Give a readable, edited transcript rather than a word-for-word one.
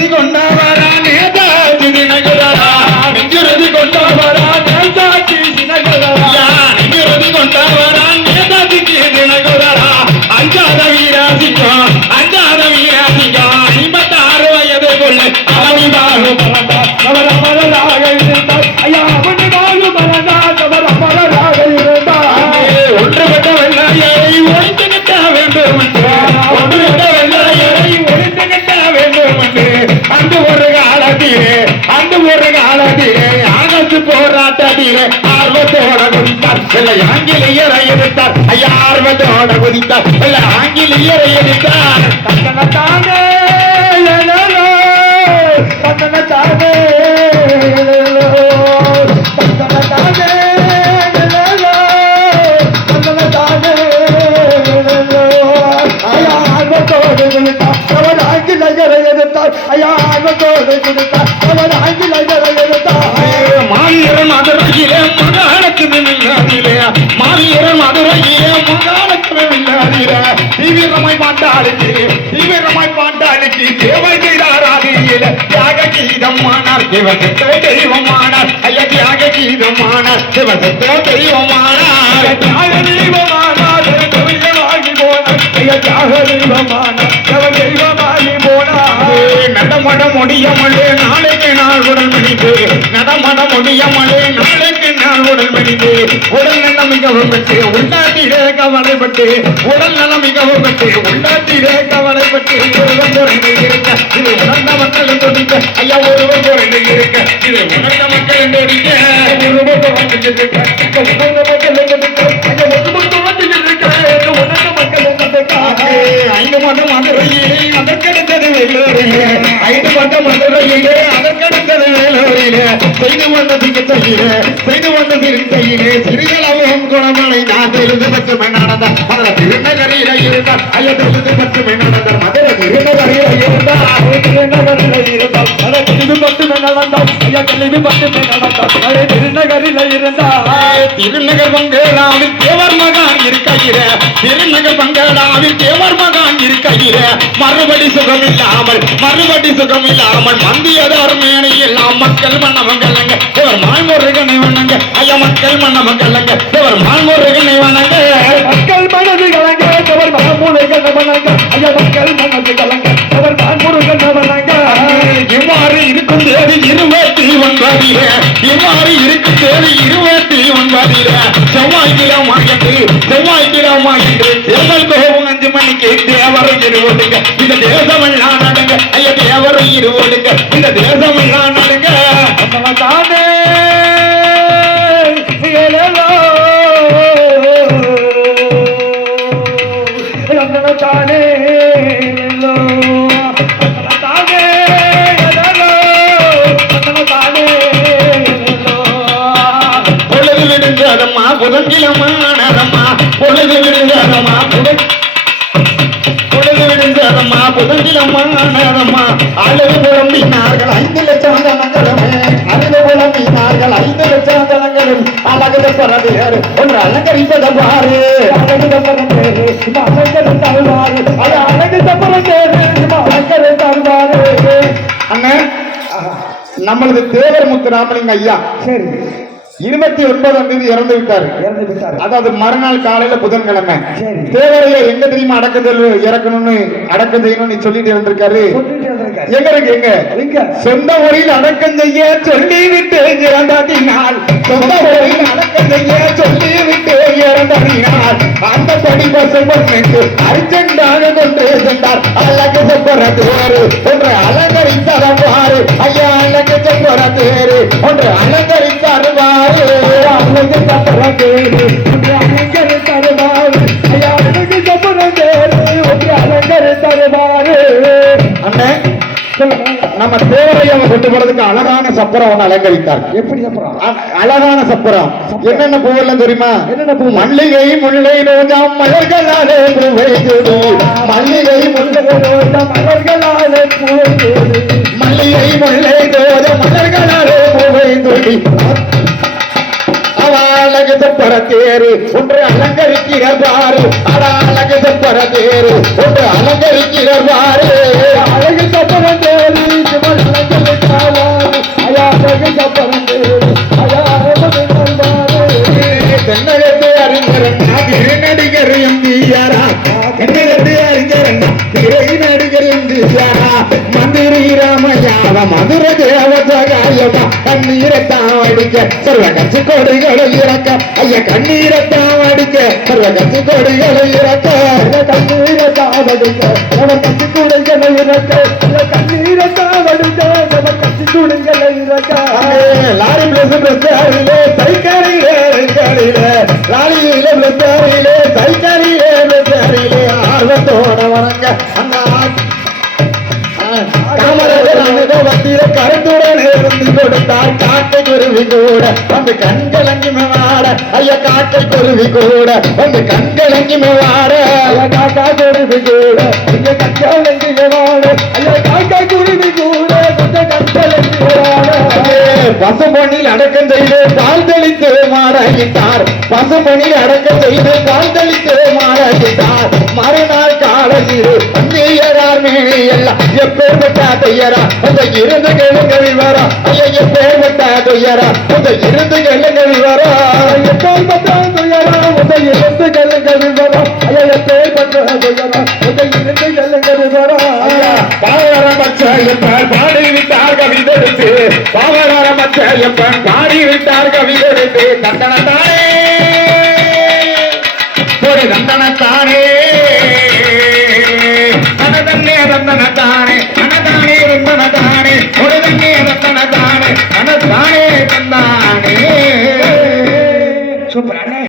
நெஞ்சுறுதி கொண்டவரா நேதாஜி தினகரா நெஞ்சுறுதி கொண்டவரா நேதாஜி தினகரா நெஞ்சுறுதி கொண்டவரா நேதாஜிக்கு தினகரா அஞ்சாத வீராசிங்கம் 56 வயது கொள்ள அவனி வாழும் அவர் அமரராக இருந்தார் ஐயா அவனி வாழும் அவர் அமரராக இருந்தார் ஒன்றுபட்ட வெள்ளையை ஒழித்து கட்ட வேண்டும் ஒன்றுபட்ட வெள்ளையை ஒழித்து கட்ட வேண்டும் அந்த ஒரு காலத்திலே ஆகத்து போராட்டத்திலே ஆர்வத்தோட குதித்தார் இல்லை ஆங்கிலேயரை எதிர்த்தார் ஐயா ஆர்வத்தோட குதித்தார் இல்லை ஆங்கிலேயரை எதிர்த்தார் தந்தனத்தானே தந்தனத்தானே தந்தனத்தானே தந்தனத்தானே ஐயா ஆர்வத்தோடு குதித்தார் அவர் ஆங்கிலேயரை எதிர்த்தார் ஐயா ஆர்வத்தோடு குதித்தார் அவர் ஆங்கிலேயரை எதிர்த்தார் மாவீரன் மதுரையிலே மகாலட்சுமி மில்லாதிலே மாவீரன் மதுரையிலே மகாலட்சுமி மில்லாதிலே தீவிரமாய் பாண்டாளுக்கு சேவை செய்தாராதியில தியாக கீதமானார் சிவசத்தே தெய்வமானார் ஐயா தியாக கீதமானார் சிவசத்தே தெய்வமானார் தியாக தெய்வமானார் தெய்வமாகி போனார் ஐயா தியாக தெய்வமானார் தெய்வமாகி போனார் நடமட முடியமலே நாளைக்கு நாள் உடல் மணிக்கு நடமட முடியமலே நாளைக்கு நாள் உடல் மணிக்கு உடல் நலம் மிகவும் பெற்று உள்ளாட்டிலே கவலைப்பட்டு உடல் நலம் மிகவும் பெற்று உள்ளாட்டிலே கவலைப்பட்டு ஒருவன் குறைந்து இருக்க இது உணர்ந்த மக்கள் தொடிக்க ஐயா ஒருவன் குறைந்து இருக்க இது உணர்ந்த மக்கள் தொடிக்க ஒருவன் குறைந்து இருக்க உணர்ந்த மக்கள் தொடிக்க ஐயா ஒருவன் குறைந்து இருக்க உணர்ந்த மக்கள் தொடிக்க 5 மதம் மதுரையிலே அதற்கடுத்தது வெள்ளூரிலே 5 மதம் மதுரையிலே அதற்கடுத்தது வேலூரிலே செய்து வந்த சிறுத்தையிலே சிறுகளவும் குணமலை நான் தெரிந்து பற்றுமை நடந்த மதுரை திருநகரில இருந்தார் ஐயா தெரிந்து பற்றுமை நடந்த மதுரை திருநகரில இருந்தார் திருநகர் பங்களாவில் தேவர் மகான் இருக்கையில திருநகர் பங்களாவில் தேவர் மகான் இருக்கையில மறுபடி சுகம் இல்லாமல் மந்தியதார் மேனை எல்லாம் மக்கள் மன்னமங்கலங்க இவர் மால்முருகனை வணங்க ஐயா மக்கள் மன்னமங்கலங்க இவர் மால்முருகனை வணங்க மக்கள் மனது கலங்க இவர் மால்முருகனை வணங்க ஐயா மக்கள் மனது கலங்க இவர் மால்முருகனை வணங்க இவ்வாறு இருக்கும் தேதி 29 இவ்வாறு இருக்கும் தேதி 29 செவ்வாய்க்கிழமாயிற்று தேர்தல் கோபம் 5 மணிக்கு தேவரும் இருவோடுங்க இந்த தேசமெல்லாம் நடங்க ஐயா தேவரும் இருவோடுங்க இந்த தேசமெல்லாம் நடங்க தானே தானே பொழுது விடுஞ்சதம்மா புதங்கிலமானதம்மா பொழுது விடுஞ்சதம்மா புதங்கிலமானதம்மா அழுது புலம்பினார்கள் 5 லட்சம் ஜனங்களுமே அழுது புலம்பினார்கள் 5 லட்சம் ஜனங்களும் அழகுத பரதேறு ஒன்று அலங்கரிப்பத பாரு அழகுத பரதேறு அலங்கரித்த தருவாரு அழகுத பரதேறு அலங்கரித்த தருவாரு அண்ணன் நம்மளது தேவர் முத்துராமலிங்க ஐயா சரி 29ஆம் தேதி இறந்து விட்டார். அதாவது மறுநாள் காலையில புதன்கிழமை. தேவரைய எங்க தெரியுமா அடக்கத்தில் இறக்கணும்னு அடக்கம் செய்யணும்னு சொல்லிட்டு இருந்திருக்காரு. எங்க இருக்கு எங்க சொந்த ஊரில் அடக்கம் செய்ய சொல்லிவிட்டு இறந்ததினால் சொந்த ஊரில் அடக்கம் செய்ய சொல்லிவிட்டு இறந்ததினால் அந்த படிப்பசைக்கு அர்ஜென்டாக கொண்டு சென்றார். அழகு செப்பற தேரு ஒன்று அலங்கரித்தரவாறு ஐயா அழகு செப்பற தேரு ஒன்று அலங்கரித்தருவாறு அழகு செப்பற தேரு ஒன்று அலங்கரித்தருவாறு ஐயா அழகு செப்பற தேரு ஒன்று அலங்கரித்தருவாறு. அண்ணே நம்ம தேவரையை கொண்டு போறதுக்கு அழகான சப்பரம் ஒன்று அலங்கரித்தார். எப்படி சப்பரம்? அழகான சப்பரம். என்னென்ன பூவெல்லாம் தெரியுமா? என்னென்ன பூ? மல்லிகை முல்லை ரோஜா மலர்களாலே பூவை தூது மல்லிகை முல்லை ரோஜா மலர்களாலே பூவை தூது மல்லிகை முல்லை ரோஜா மலர்களாலே பூவை தூதி அழகு செப்பற தேரு ஒன்று அலங்கரிக்கிறாரு. அழகு செப்பற தேரு ஒன்று அலங்கரிக்கிறாரு. அழகு செப்பற தேரு ஸ்ரீராமையாவ மதுர தேவதகாயமா கண்ணீரத்தான் அடிக்க சர்வ கட்சி கொடிகளை இறக்க ஐயா கண்ணீரத்தான் அடிக்க சர்வ கட்சி கொடிகளை இறக்க கண்ணீரத்தான் அடிக்க அவர் கட்சி கொடிகளை இறக்க கண்ணீரத்தான் அடிக்க அவர் கட்சி கொடிகளை இறக்க லாரி பிளஸ் சைக்கிளிலே லாரியிலே பிளஸ் சைக்கிளிலே ஆர்வத்தோட வரங்க அந்த காமராஜர் கருத்துடன் இருந்து கொடுத்தார் காட்டை குருவி கூட வந்து கண்கலங்கி மேவாட ஐயா காட்டை குருவி கூட வந்து கண்கலங்கி மேவாட காக்கா குருவி கூட இங்க கண்கலங்கி மேவாட ஐயா காக்கா குருவி கூட வந்து கண்கலங்கி மேவாட பசுபொன்னில் அடக்கம் செய்து பால் தெளித்து மாறாகிட்டார் பசுபொன்னில் அடக்கம் செய்து பால் தெளித்து மாறாகிட்டார் மறுநாள் காலையில் அந்நியரார் மேலே எல்லாம் எப்பேற்பட்ட தையரா அந்த இருந்து கேளுங்கள் வரா ஐயா எப்பேற்பட்ட தையரா அந்த இருந்து கேளுங்கள் வரா எப்பேற்பட்ட தையரா அந்த இருந்து கேளுங்கள் வரா ஐயா எப்பேற்பட்ட தையரா அந்த இருந்து கேளுங்கள் வரா பாவரமற்ற எப்ப பாடிவிட்டார் கவிதெடுத்து பாவரமற்ற எப்ப பாடிவிட்டார் கவிதெடுத்து தந்தனத்தானே